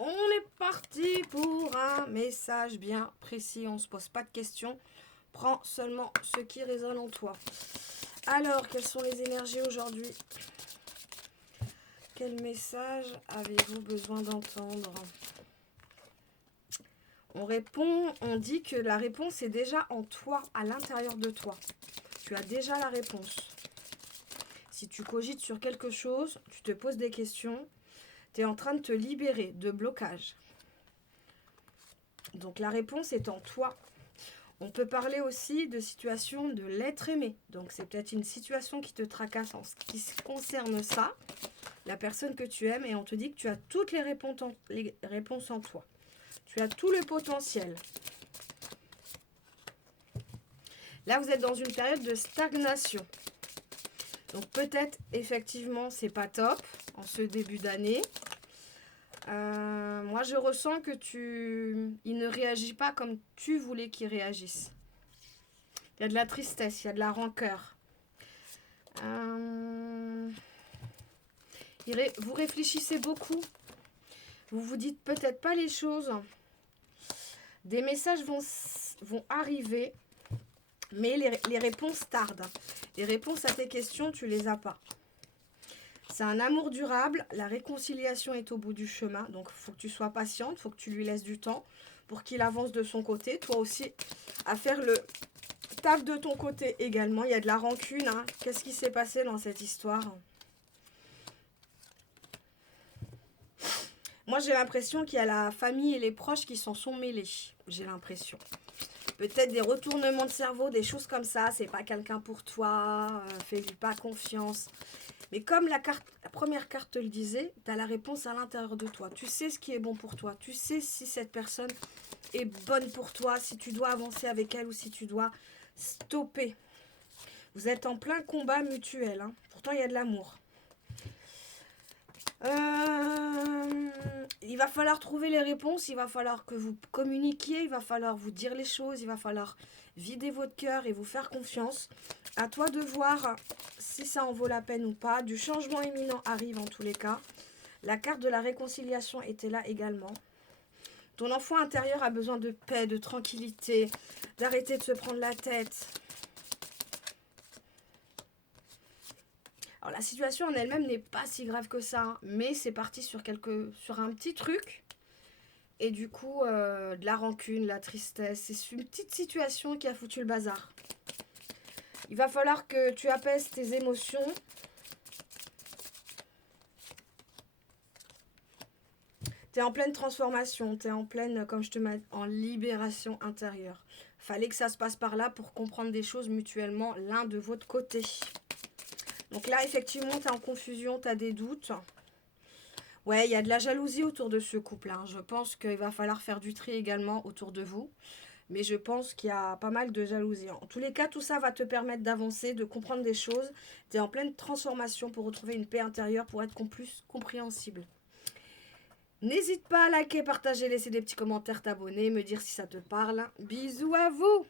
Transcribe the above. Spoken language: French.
On est parti pour un message bien précis. On ne se pose pas de questions. Prends seulement ce qui résonne en toi. Alors, quelles sont les énergies aujourd'hui? Quel message avez-vous besoin d'entendre? On répond, on dit que la réponse est déjà en toi, à l'intérieur de toi. Tu as déjà la réponse. Si tu cogites sur quelque chose, tu te poses des questions, tu es en train de te libérer de blocage. Donc la réponse est en toi. On peut parler aussi de situation de l'être aimé. Donc c'est peut-être une situation qui te tracasse en ce qui concerne ça, la personne que tu aimes, et on te dit que tu as toutes les réponses en toi. Tu as tout le potentiel. Là, vous êtes dans une période de stagnation. Donc peut-être, effectivement, c'est pas top en ce début d'année. Moi, je ressens que il ne réagit pas comme tu voulais qu'il réagisse. Il y a de la tristesse, il y a de la rancœur. Vous réfléchissez beaucoup. Vous vous dites peut-être pas les choses. Des messages vont arriver, mais les réponses tardent. Les réponses à tes questions, tu les as pas. C'est un amour durable. La réconciliation est au bout du chemin. Donc, il faut que tu sois patiente. Il faut que tu lui laisses du temps pour qu'il avance de son côté. Toi aussi, à faire le taf de ton côté également. Il y a de la rancune. Hein. Qu'est-ce qui s'est passé dans cette histoire? Moi, j'ai l'impression qu'il y a la famille et les proches qui s'en sont mêlés. J'ai l'impression. Peut-être des retournements de cerveau, des choses comme ça. C'est pas quelqu'un pour toi. Fais-lui pas confiance. Mais comme la première carte te le disait, tu as la réponse à l'intérieur de toi. Tu sais ce qui est bon pour toi. Tu sais si cette personne est bonne pour toi, si tu dois avancer avec elle ou si tu dois stopper. Vous êtes en plein combat mutuel. Hein. Pourtant, il y a de l'amour. Il va falloir trouver les réponses. Il va falloir que vous communiquiez. Il va falloir vous dire les choses. Il va falloir vider votre cœur et vous faire confiance. À toi de voir si ça en vaut la peine ou pas. Du changement imminent arrive en tous les cas. La carte de la réconciliation était là également. Ton enfant intérieur a besoin de paix, de tranquillité, d'arrêter de se prendre la tête. Alors la situation en elle-même n'est pas si grave que ça, hein, mais c'est parti sur un petit truc. Et du coup, de la rancune, la tristesse, c'est une petite situation qui a foutu le bazar. Il va falloir que tu apaises tes émotions. Tu es en pleine transformation, tu es en pleine, comme je te mets, en libération intérieure. Fallait que ça se passe par là pour comprendre des choses mutuellement l'un de votre côté. Donc là, effectivement, tu es en confusion, tu as des doutes. Ouais, il y a de la jalousie autour de ce couple. Hein. Je pense qu'il va falloir faire du tri également autour de vous. Mais je pense qu'il y a pas mal de jalousie. En tous les cas, tout ça va te permettre d'avancer, de comprendre des choses. Tu es en pleine transformation pour retrouver une paix intérieure, pour être plus compréhensible. N'hésite pas à liker, partager, laisser des petits commentaires, t'abonner, me dire si ça te parle. Bisous à vous!